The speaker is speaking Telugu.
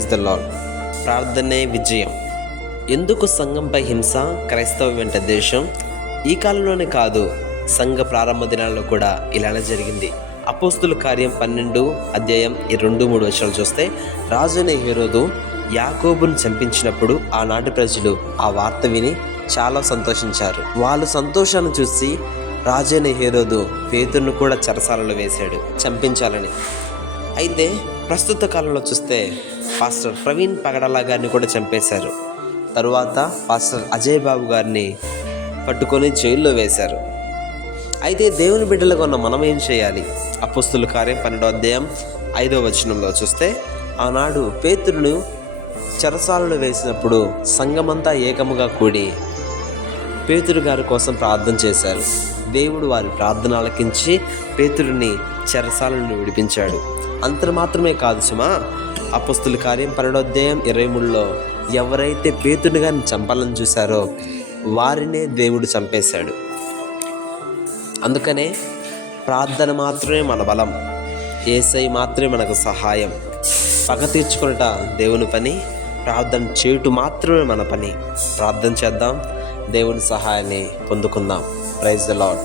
Is the lord. ప్రార్థనే విజయం. ఎందుకు సంఘంపై హింస? క్రైస్తవ వెంట దేశం. ఈ కాలంలోనే కాదు, సంఘ ప్రారంభ దినాల్లో కూడా ఇలానే జరిగింది. అపోస్తుల కార్యం 12 అధ్యాయం 2-3 వచనాలు చూస్తే, రాజైన హేరోదు యాకోబును చంపించినప్పుడు ఆనాటి ప్రజలు ఆ వార్త విని చాలా సంతోషించారు. వాళ్ళ సంతోషాన్ని చూసి రాజైన హేరోదు పేతురును కూడా చెరసాలలో వేశాడు చంపించాలని. అయితే ప్రస్తుత కాలంలో చూస్తే పాస్టర్ ప్రవీణ్ పగడాల గారిని కూడా చంపేశారు. తరువాత పాస్టర్ అజయ్ బాబు గారిని పట్టుకొని జైల్లో వేశారు. అయితే దేవుని బిడ్డలుగా ఉన్న మనం ఏం చేయాలి? అపోస్తుల కార్యం 12 అధ్యాయం 5వ వచనంలో చూస్తే, ఆనాడు పేతురును చెరసాలలో వేసినప్పుడు సంఘమంతా ఏకముగా కూడి పేతురు గారి కోసం ప్రార్థన చేశారు. దేవుడు వారి ప్రార్థన ఆలకించి పేతురుని చెరసాలను విడిపించాడు. అంత మాత్రమే కాదు సుమా, అపోస్తుల కార్యం 12 అధ్యాయం 23లో ఎవరైతే పేతురుని గారిని చంపాలని చూశారో వారినే దేవుడు చంపేశాడు. అందుకనే ప్రార్థన మాత్రమే మన బలం, యేసయ్య మాత్రమే మనకు సహాయం. పగ తీర్చుకున్నట దేవుని పని, ప్రార్థన చేయుట మాత్రమే మన పని. ప్రార్థన చేద్దాం, దేవుని సహాయాన్ని పొందుకుందాం. Praise the lord.